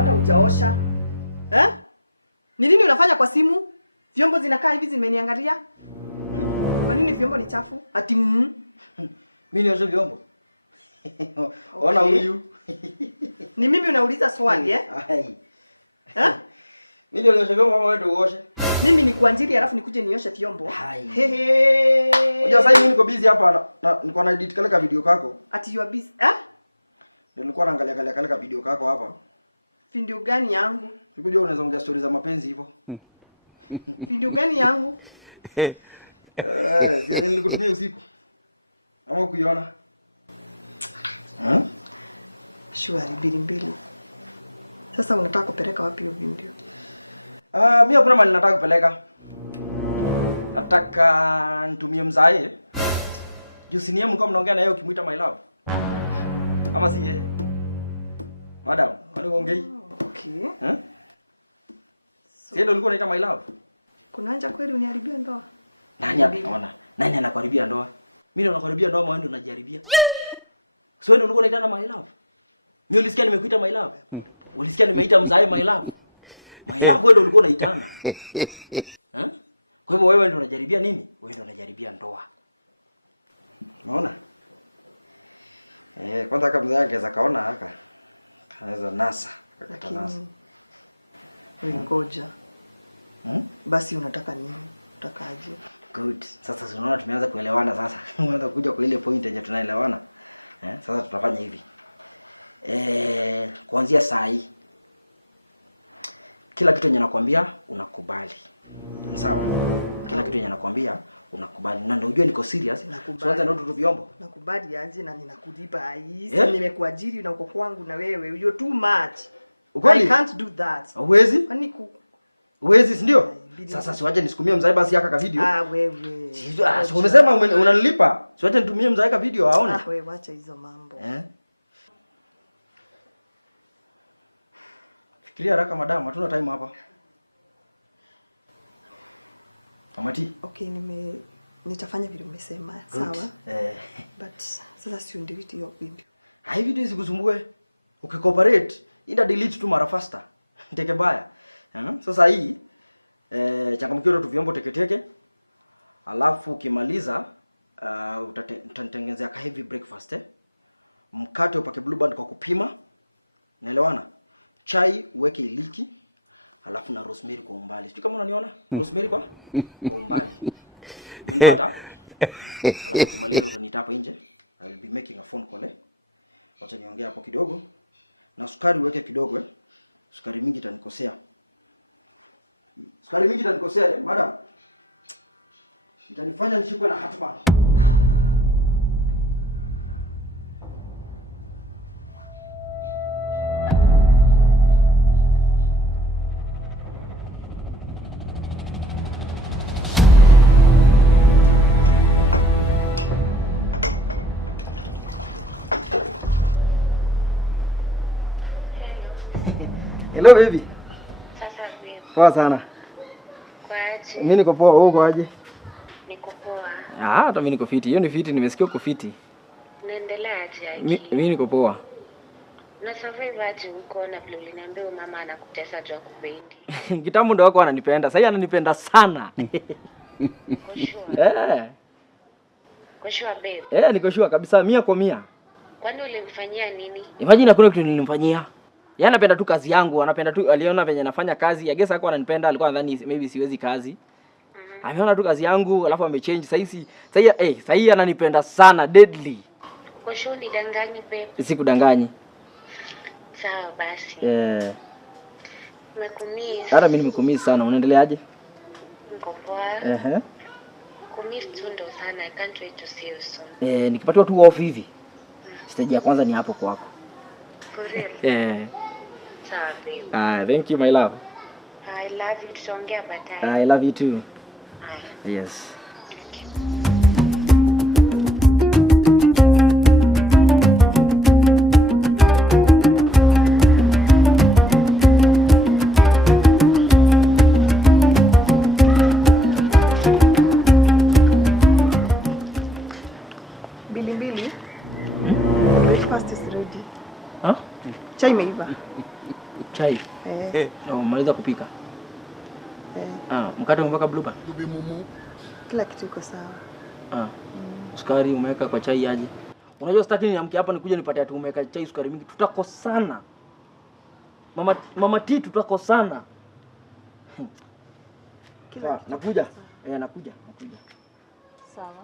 hata hujaosha. Ni nini unafanya kwa simu? Vyombo zinakaa hivi zimeniangalia. Kwa nini vyombo ni chafu? Ati mimi nioshe vyombo. Ona huyu. Ni mimi unauliza swali Ai. Mimi ndio nioshe vyombo, mama wewe ndio uoshe. Mimi ni kuanjiri alafu nikuje nioshe vyombo. Unajua sasa mimi niko busy hapa niko na edit kale video kako. Ati you are busy. Ndio nilikuwa naangalia kale video kako hapa. Video gani yangu? Sikujua unaweza ongea stories za mapenzi hivyo. Video gani yangu? Si nilikutumia usiku. Ama kuiona? Shwari mbili. Sasa unataka kupeleka wapi hiyo video? Mimi hakuna mali nataka kupeleka. Nataka nitumie mzae. Juzi niye mko mnaongea na yeye ukimuita my love. Ama si yeye? Madam, kwani uongei? Okay. Sio ndio ulikuwa unaita my love? Kuna haja kweli uniharibia ndoa? Nani anakuharibia ndoa? Mimi ndo nakuharibia ndoa, wewe ndo unajiharibia. Sio ndio ulikuwa unaita my love? Mimi ulisikia nimekuita my love? Ulisikia nimeita mzae my love? My love wewe ndio ulikuwa unaitana. Kwa hivyo wewe ndio unajaribia nini? Wewe ndio unajaribia ndoa. Unaona? Kwanza kama mzee angeza kaona haka. Kanaweza nasa, akakata nasa. Ngoja. Basi unataka nini? Unataka aje? Good. Sasa unaona tumeanza kuelewana sasa. Unaanza kuja kwa ile point yenye tunaelewana. Sasa tutafanya hivi. Kuanzia saa hii kila kitu yenye nakwambia unakubali. Sawa? Kila kitu yenye nakwambia unakubali. Na ndio unajua niko serious. Tuanze na tu vyombo. Nakubali aje na ninakulipa hii. Nimekuajiri na uko kwangu na wewe. You're too much. I can't do that. Huwezi? Kwani huwezi, si ndio? Sasa siwache nisukumie mzae basi yaka video. Wewe. Si umesema unanilipa. Siwache nitumie mzae ka video aone. Wewe acha hizo mambo. Fikiria haraka madam, hatuna time hapa. Amati. Okay, nitafanya vile umesema. Sawa? But sasa si delete hiyo video. Hai video isikusumbue. Ukicooperate, ina delete tu mara faster. Teke baya. Sasa hii changamkio tu vyombo teke. Alafu ukimaliza utatengenezea ka heavy breakfast Mkate upake blue band kwa kupima. Naelewana? Chai uweke iliki. Alafu na rosemary kwa umbali. Sijui kama unaniona? Rosemary kwa umbali. Umenipata? Alafu ukimaliza utaniita hapa nje. I will be making a phone call. Wacha niongea hapo kidogo. Na sukari uweke kidogo Sukari mingi itanikosea. Madam. Itanifanya nishikwe na hatma. Hello baby. Sasa baby. Poa sana. Kwaje? Mimi niko poa, wewe uko aje? Niko poa. Hata mimi niko fiti. Hiyo ni fiti, nimesikia uko fiti. Unaendelea aje? Mimi niko poa. Na survive aje huko na vile uliniambia mama anakutesa juu akupendi. Kitambo ndo wako ananipenda. Sasa ananipenda sana. Uko sure? Uko sure babe? Niko sure kabisa 100%. Kwani ulimfanyia nini? Imagine hakuna kitu nilimfanyia. Yeye anapenda tu kazi yangu, anapenda tu aliona venye nafanya kazi. I guess hakuwa ananipenda, alikuwa anadhani maybe siwezi kazi. Ameona tu kazi yangu, alafu amechange. Sasa hii ananipenda sana deadly. Uko sure nidanganyi babe? Sikudanganyi. Sawa basi. Nimekumiss. Hata mimi nimekumiss sana. Unaendeleaje? Niko poa. Kumiss tu ndo sana. I can't wait to see you soon. Nikipatiwa tu off hivi. Stage ya kwanza ni hapo kwako. For real? Sawa babe. Thank you my love. I love you. Tuongea baadaye. I love you too. Bye. Yes. Breakfast is ready. Chai imeiva. Chai. Maliza kupika. Mkate umeweka Blue Band? Kila kitu iko sawa. Sukari umeweka kwa chai aje? Unajua sitaki niamke hapa nikuje nipate ati umeweka chai sukari mingi. Tutakosana. Mama T tutakosana. Kila nakuja. Nakuja. Sawa.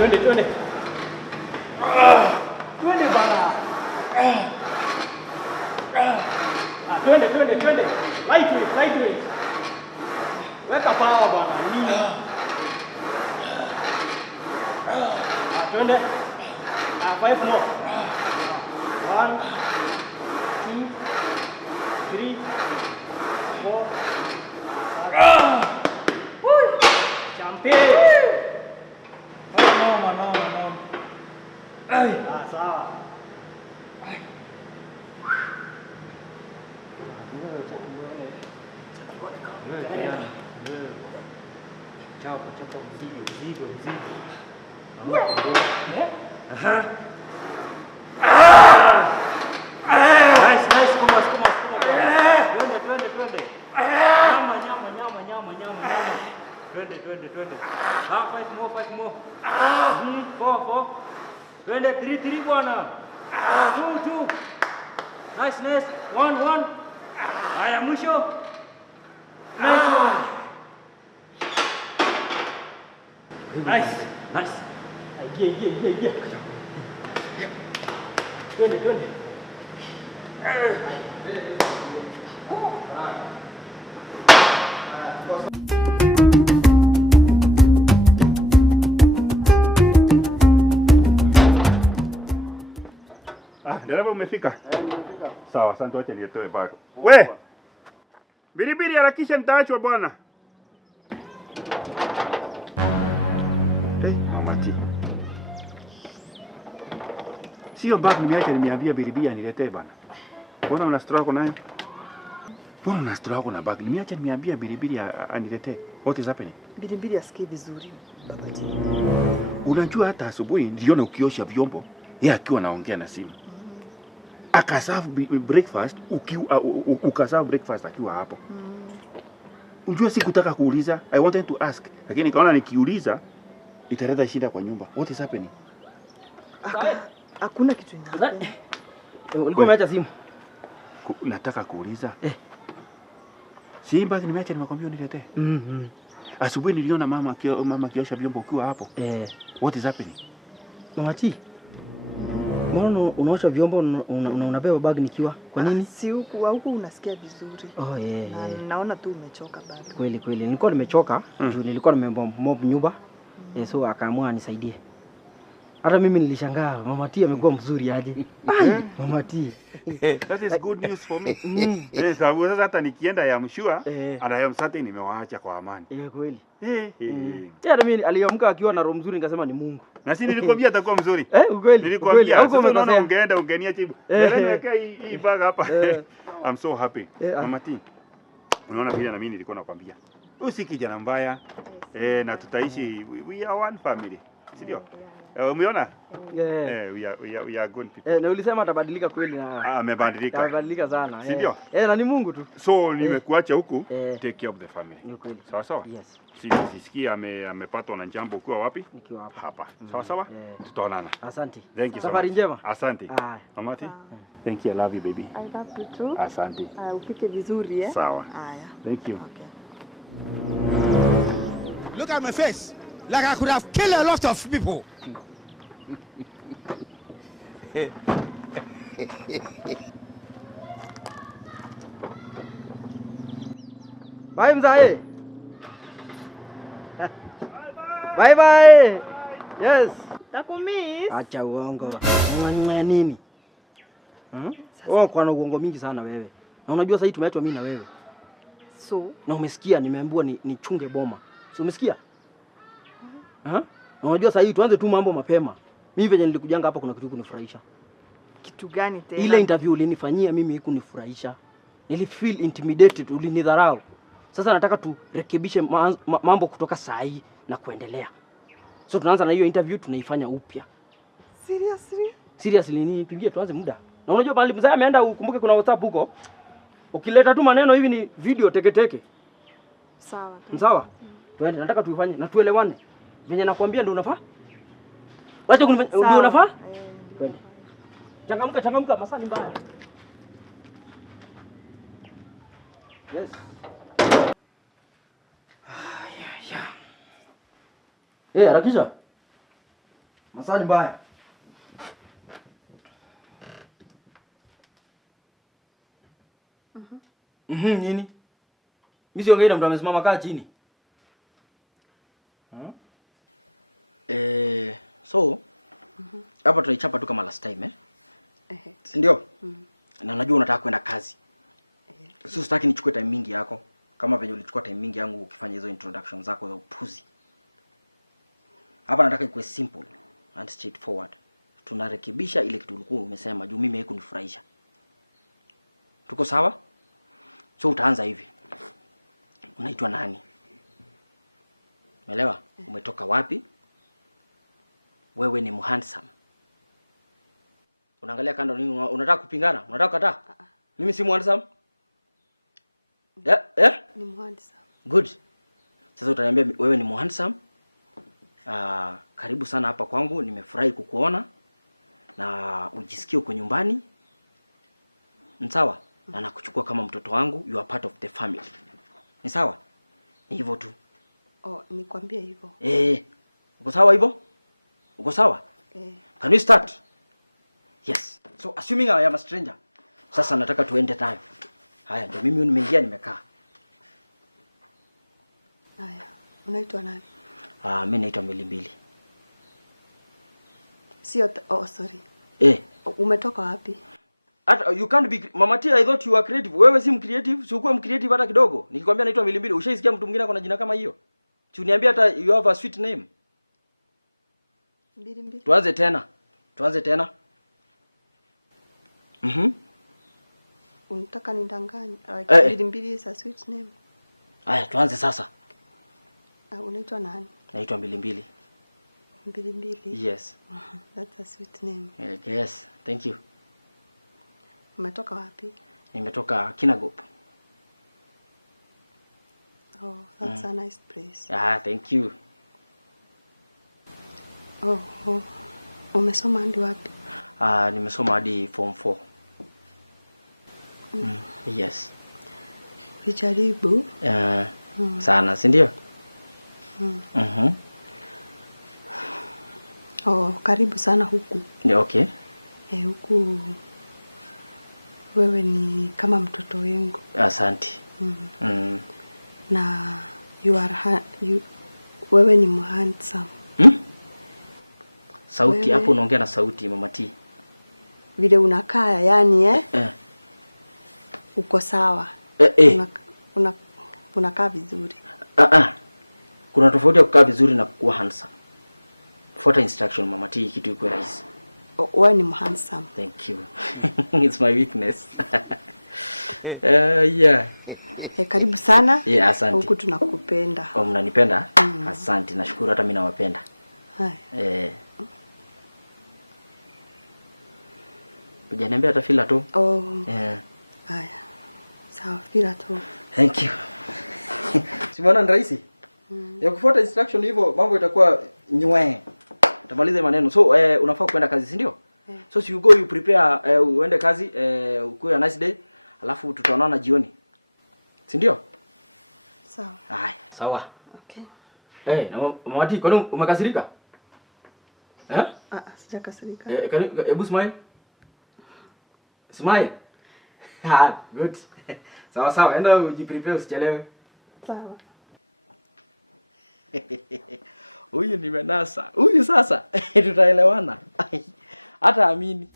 Twende. Twende bana. Twende. Lightweight. Weka power bana. Nini? Twende. 5 more. 1 2 3 4 Champion. No. Sawa. Chapa mzigo. Nice. Come on. Twende. Nyama. Twende. 5 more. 4. Twende 3 bwana. 2. Nice. 1. Haya mwisho. Nice one. Nice. Ingia. Twende. Dereva umefika? Nimefika. Sawa, asante, acha nitoe bag. We! Biribiri harakisha nitaachwa bwana. Mama T. Sio bag nimeacha, nimeambia Biribiri aniletee bwana. Mbona una struggle nayo? Mbona una struggle na bag? Nimeacha nimeambia Biribiri aniletee. What is happening? Biribiri asikii vizuri, Baba T. Unajua hata asubuhi niliona ukiosha vyombo, yeye akiwa anaongea na simu. Akaserve breakfast ukaserve breakfast akiwa hapo. Unajua sikutaka kuuliza, I wanted to ask, lakini nikaona nikiuliza italeta shida kwa nyumba. What is happening? Hakuna kitu inahappen. Ulikuwa umeacha simu? Nataka kuuliza. Simba nimeacha nimekwambia uniletee. Asubuhi niliona mama akiosha vyombo ukiwa hapo. What is happening? Mama T. Mbona unaosha vyombo unabeba bag nikiwa? Kwa nini? Si huku unasikia vizuri. Na naona tu umechoka bado. Kweli. Nilikuwa nimechoka, juu nilikuwa nimemop nyumba. So akaamua anisaidie. Hata mimi nilishangaa Mama T amekuwa mzuri aje. Mama T. That is good news for me. Sababu sasa hata nikienda ya mshua, and I am certain nimewaacha kwa amani. Kweli. Hata mimi aliamka akiwa na roho mzuri nikasema ni Mungu. Na si nilikwambia atakuwa mzuri. Ukweli. Nilikwambia. Sasa unaona ungeenda ungeniacha hivyo. Niweka hii bag hapa. I'm so happy. Mama T. Unaona vile na mimi nilikuwa nakwambia. Usi kijana mbaya. Na tutaishi, we are one family. Sindio? Umeona? We are good people. Na ulisema atabadilika kweli na amebadilika. Amebadilika sana. Sindio? Na ni Mungu tu. So nimekuacha huku, take care of the family. Ni kweli. Sawa? Yes. Sisikia amepatwa na jambo ukiwa wapi? Nikiwa hapa. Hapa. Sawa? Tutaonana. Asante. Thank you. Safari njema. Asante. Mama T. Thank you, I love you baby. I love you too. Asante. Upike vizuri Sawa. Haya. Thank you. Okay. Look at my face. Like I could have killed a lot of people. Bye mzae. Bye. Yes. Nakumiss. Acha uongo. Nini? Kwa na uongo mingi sana wewe. Na unajua sasa tumeachwa mimi na wewe. So, Na umesikia nimeambiwa nichunge boma. Si umesikia? Na unajua sasa tuanze tu mambo mapema. Mimi venye nilikujanga hapa kuna kitu kunifurahisha. kitu gani tena? Ile interview ulinifanyia mimi ikunifurahisha. Nilifeel intimidated, ulinidharau. Sasa nataka turekebishe mambo kutoka saa hii na kuendelea. So tunaanza na hiyo interview tunaifanya upya. Seriously? Seriously nini? Pigie tuanze muda. Na unajua bali mzee ameenda ukumbuke kuna WhatsApp huko. Ukileta tu maneno hivi ni video teke. Sawa. Sawa? Twende nataka tuifanye na tuelewane. Venye nakwambia ndio unafaa? Wacha ndio unafaa? Twende. Changamka masaa ni mbaya. Yes. Harakisha. Masaa ni mbaya. Nini? Mimi siongei na mtu amesimama kaa chini. So hapa tunaichapa tu kama last time si ndio? Na najua unataka kwenda kazi. So sitaki nichukue time mingi yako kama venye ulichukua time mingi yangu ukifanya hizo introduction zako za upuzi. Hapa nataka ikuwe simple and straightforward. Tunarekebisha ile kitu ulikuwa umesema juu mimi haikunifurahisha. Tuko sawa? So utaanza hivi. Unaitwa nani? Umeelewa? Umetoka wapi? Wewe ni handsome. Unaangalia kando nini? Unataka kupingana? Unataka kukataa? Mimi si handsome. Ni handsome. Good. Sasa utaniambia wewe ni handsome. Karibu sana hapa kwangu, nimefurahi kukuona. Na ujisikie uko nyumbani. Ni sawa? Na nakuchukua kama mtoto wangu, you are part of the family. Ni sawa? Ni hivyo tu. Nikwambie hivyo. Uko sawa hivyo? Uko sawa? Can we start? Yes. So assuming I am a stranger. Sasa nataka tuende nayo. Haya, ndio mimi nimeingia nimekaa. Haya. Unaitwa nani? Mimi naitwa Milimbili. Sio sorry. Umetoka wapi? You can't be Mama Tia, I thought you were creative. Wewe si mcreative, si uko mcreative hata kidogo. Nikikwambia naitwa Milimbili, ushaisikia mtu mwingine akona jina kama hiyo? Si uniambia hata you have a sweet name. Milimbili. Tuanze tena. Unataka nidanganye? Milimbili is a sweet name. Haya, tuanze sasa. Unaitwa nani? Naitwa Milimbili. Milimbili. Yes. That's a sweet name. Yes, thank you. Umetoka wapi? Nimetoka Kinangop. That's a nice place. Thank you. Umesoma hadi wapi? Nimesoma hadi form 4. Yes. Ulijaribu? Sana, si ndio? Karibu sana huku. Okay. Huku wewe ni kama mtoto wangu. Asante. Na wewe ni handsome. Sauti hapo unaongea na sauti Mama T. Vile unakaa yani uko sawa. Unakaa vizuri. Kuna tofauti ya kukaa vizuri na kuwa handsome. Fuata instruction Mama T, kitu iko rahisi. Wewe ni handsome. Thank you. It's my weakness. Yeah. Karibu sana. Asante. Huku tunakupenda. Mnanipenda? Asante, nashukuru hata mimi nawapenda. Hujaniambia hata fila tu. Haya. Sawa, fila tu. Thank you. Simona ni rahisi? Ya kufuata instruction hivyo mambo itakuwa nywe. Tamaliza maneno. So unafaa kwenda kazi, si ndio? So you go, you prepare, uende kazi, ukuwe a nice day, alafu tutaonana jioni. Si ndio? Sawa. Sawa. Okay. Na Mama T, kwani umekasirika? Sijakasirika. Hebu smile. Smile. Good. Sawa, enda ujiprepare usichelewe. Sawa. Huyu nimenasa. Huyu sasa tutaelewana. Hata amini.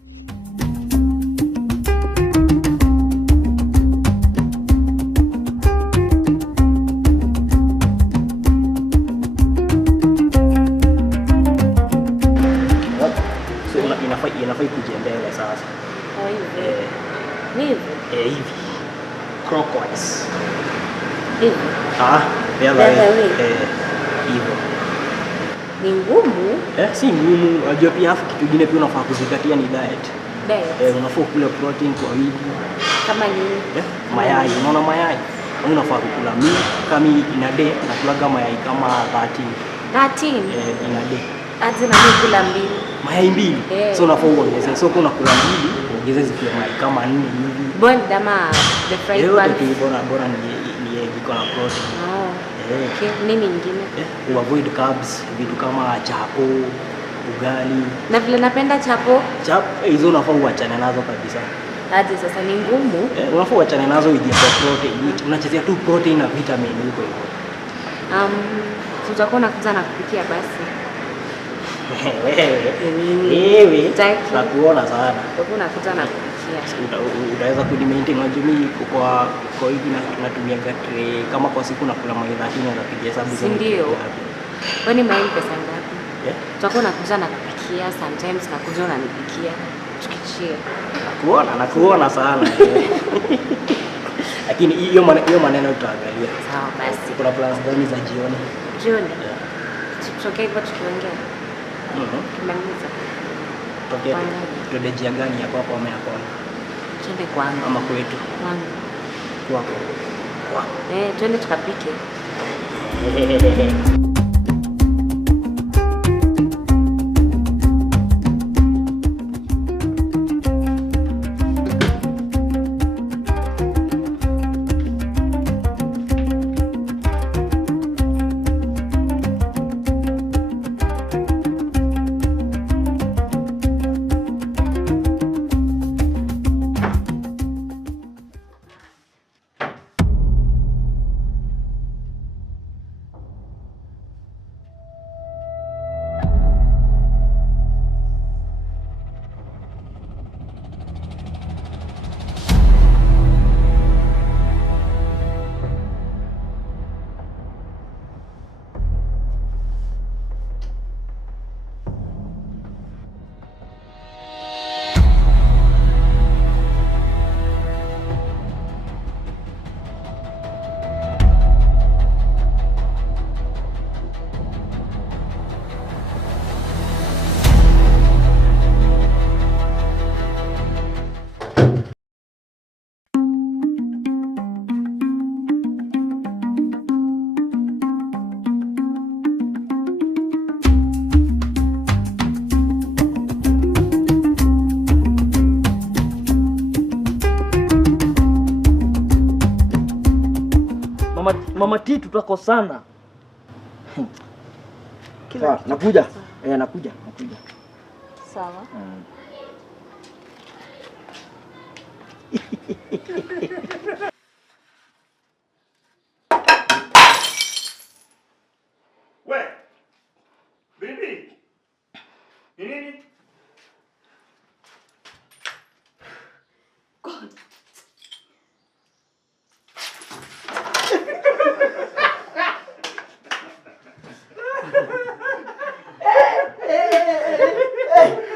Hivi. Hivi. Clockwise. Hivi. The other way. Hivyo. Ni ngumu? Si ngumu. Unajua pia afu kitu kingine pia unafaa kuzingatia ni diet. Diet. Unafaa kula protein kwa wiki. Kama nini? Mayai, unaona mayai? Unafaa kukula kama in a day nakulaga mayai kama 13. In a day. Aje na kula 2. Mayai 2. So unafaa uongeze. So kuna kula 2, ongeze zikiwa mayai kama 4 hivi. Boiled ama the fried one? Bora ni egg iko na protein. Okay, nini nyingine? Avoid carbs, vitu kama chapo, ugali. Na vile napenda chapo? Hizo unafaa uachane nazo kabisa. Aje sasa ni ngumu? Unafaa uachane nazo with your protein. Unachezea tu protein na vitamin huko hivyo. Tutakuwa nakuja na kupikia basi. Wewe nakuona sana. Tutakuwa nakuja na kupikia. Utaweza kudimaintain wajumi kwa hivi na tunatumia tray kama kwa siku nakula mayai 30 na napigia hesabu za ndio. Kwani mayai pesa ngapi? Tutakuwa nakuja na kupikia, sometimes nakuja unanipikia. Tukichia. Nakuona sana. Lakini hiyo maneno tutaangalia. Sawa basi. Kuna plans gani za jioni? Jioni. Tutokee hivyo tukiongea. Kimaliza. Tokea. Tuende njia gani ya kwako ama yako? Twende kwangu. Ama kwetu? Kwangu. Kwako. Twende tukapike. Mama T tutakosana. Sawa, nakuja. Nakuja. Sawa. We. Bibi. Nini? God.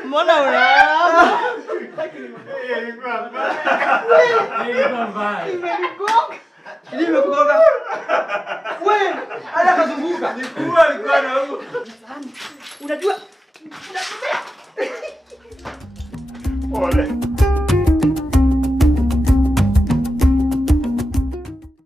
Mbona unaama? Nimekugonga. Wewe, ala kazunguka. Unajua